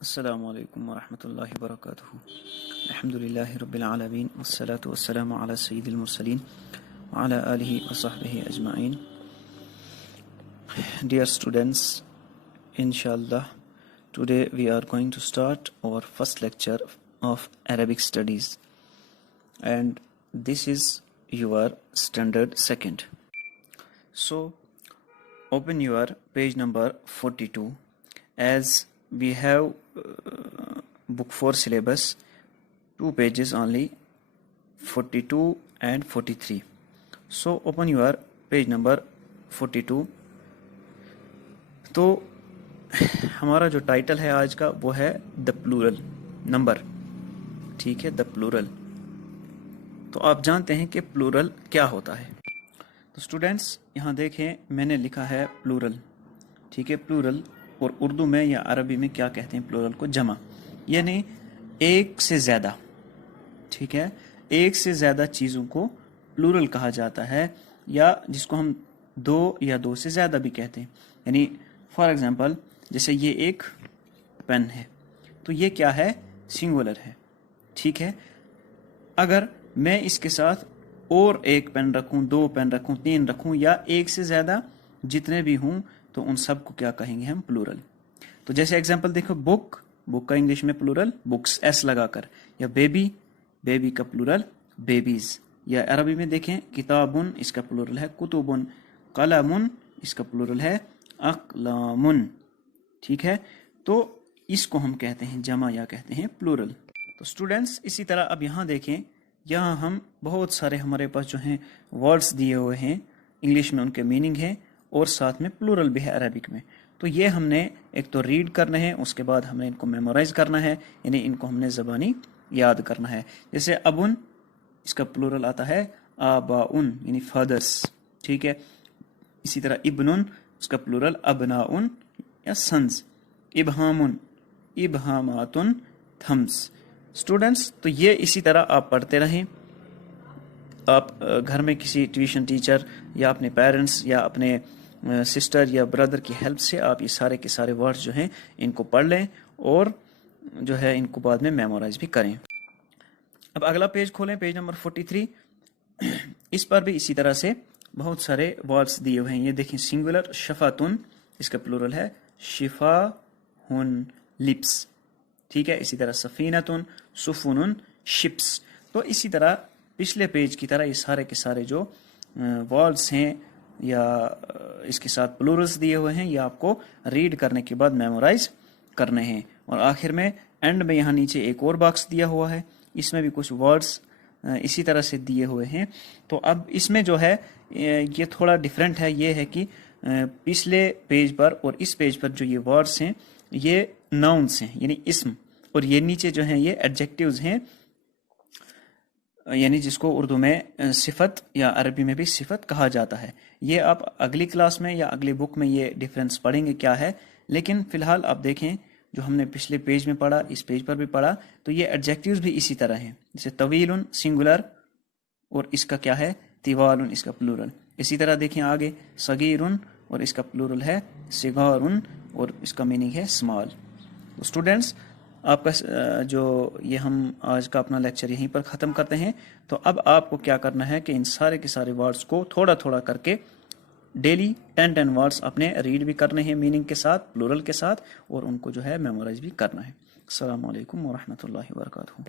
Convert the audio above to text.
السلام علیکم ورحمۃ اللہ وبرکاتہ۔ الحمد للہ رب العالمین والصلاة والسلام علی سید المرسلین وعلی آلہ وصحبہ اجمعین۔ Dear students, inshallah, today we are going to start our first lecture of Arabic studies, and this is your standard second. So, open your page number 42 as we have book 4 syllabus, 2 pages only, 42 and 43. So open your page number 42. تو ہمارا جو title ہے آج کا وہ ہے دا plural number, ٹھیک ہے، دا پلورل۔ تو آپ جانتے ہیں کہ پلورل کیا ہوتا ہے۔ تو اسٹوڈینٹس یہاں دیکھیں، میں نے لکھا ہے پلورل، ٹھیک ہے، پلورل، اور اردو میں یا عربی میں کیا کہتے ہیں پلورل کو؟ جمع، یعنی ایک سے زیادہ، ٹھیک ہے، ایک سے زیادہ چیزوں کو پلورل کہا جاتا ہے، یا جس کو ہم دو یا دو سے زیادہ بھی کہتے ہیں۔ یعنی فار ایگزامپل جیسے یہ ایک پین ہے تو یہ کیا ہے؟ سنگولر ہے، ٹھیک ہے۔ اگر میں اس کے ساتھ اور ایک پین رکھوں، دو پین رکھوں، تین رکھوں، یا ایک سے زیادہ جتنے بھی ہوں، تو ان سب کو کیا کہیں گے ہم؟ پلورل۔ تو جیسے ایگزامپل دیکھو، بک، بک کا انگلش میں پلورل بکس، ایس لگا کر، یا بیبی، بیبی کا پلورل بیبیز، یا عربی میں دیکھیں کتابن، اس کا پلورل ہے کتبن، قلمن، اس کا پلورل ہے اقلامن، ٹھیک ہے۔ تو اس کو ہم کہتے ہیں جمع یا کہتے ہیں پلورل۔ تو اسٹوڈینٹس اسی طرح اب یہاں دیکھیں، یہاں ہم بہت سارے ہمارے پاس جو ہیں ورڈز دیے ہوئے ہیں، انگلش میں ان کے میننگ ہے، اور ساتھ میں پلورل بھی ہے عربک میں۔ تو یہ ہم نے ایک تو ریڈ کرنا ہے، اس کے بعد ہم نے ان کو میمورائز کرنا ہے، یعنی ان کو ہم نے زبانی یاد کرنا ہے۔ جیسے ابن، اس کا پلورل آتا ہے آباؤن، یعنی فادرس، ٹھیک ہے۔ اسی طرح ابنن، اس کا پلورل ابناؤن یا سنز۔ ابہامن، ابہاماتن، تھمس۔ اسٹوڈنٹس تو یہ اسی طرح آپ پڑھتے رہیں۔ آپ گھر میں کسی ٹیوشن ٹیچر یا اپنے پیرنٹس یا اپنے سسٹر یا بردر کی ہیلپ سے آپ یہ سارے کے سارے ورڈز جو ہیں ان کو پڑھ لیں، اور جو ہے ان کو بعد میں میمورائز بھی کریں۔ اب اگلا پیج کھولیں، پیج نمبر 43۔ اس پر بھی اسی طرح سے بہت سارے ورڈز دیے ہوئے ہیں۔ یہ دیکھیں، سنگولر شفاتن، اس کا پلورل ہے شفاہن، لپس، ٹھیک ہے۔ اسی طرح سفینتن، سفنن، شپس۔ تو اسی طرح پچھلے پیج کی طرح یہ سارے کے سارے جو ورڈز ہیں یا اس کے ساتھ پلورلز دیے ہوئے ہیں، یہ آپ کو ریڈ کرنے کے بعد میمورائز کرنے ہیں۔ اور آخر میں اینڈ میں یہاں نیچے ایک اور باکس دیا ہوا ہے، اس میں بھی کچھ ورڈز اسی طرح سے دیے ہوئے ہیں۔ تو اب اس میں جو ہے یہ تھوڑا ڈیفرنٹ ہے، یہ ہے کہ پچھلے پیج پر اور اس پیج پر جو یہ ورڈز ہیں یہ ناؤنس ہیں، یعنی اسم، اور یہ نیچے جو ہیں یہ ایڈجیکٹیوز ہیں، یعنی جس کو اردو میں صفت یا عربی میں بھی صفت کہا جاتا ہے۔ یہ آپ اگلی کلاس میں یا اگلی بک میں یہ ڈیفرنس پڑھیں گے کیا ہے، لیکن فی الحال آپ دیکھیں جو ہم نے پچھلے پیج میں پڑھا، اس پیج پر بھی پڑھا، تو یہ ایڈجیکٹیوز بھی اسی طرح ہیں۔ جیسے طویل سنگولر، اور اس کا کیا ہے؟ طوال، اس کا پلورل۔ اسی طرح دیکھیں آگے، صغیر، اور اس کا پلورل ہے صغار، اور اس کا میننگ ہے اسمال۔ اسٹوڈینٹس آپ کا جو یہ ہم آج کا اپنا لیکچر یہیں پر ختم کرتے ہیں۔ تو اب آپ کو کیا کرنا ہے کہ ان سارے کے سارے ورڈز کو تھوڑا تھوڑا کر کے ڈیلی 10 ورڈز اپنے ریڈ بھی کرنے ہیں میننگ کے ساتھ، پلورل کے ساتھ، اور ان کو جو ہے میمورائز بھی کرنا ہے۔ السلام علیکم ورحمۃ اللہ وبرکاتہ۔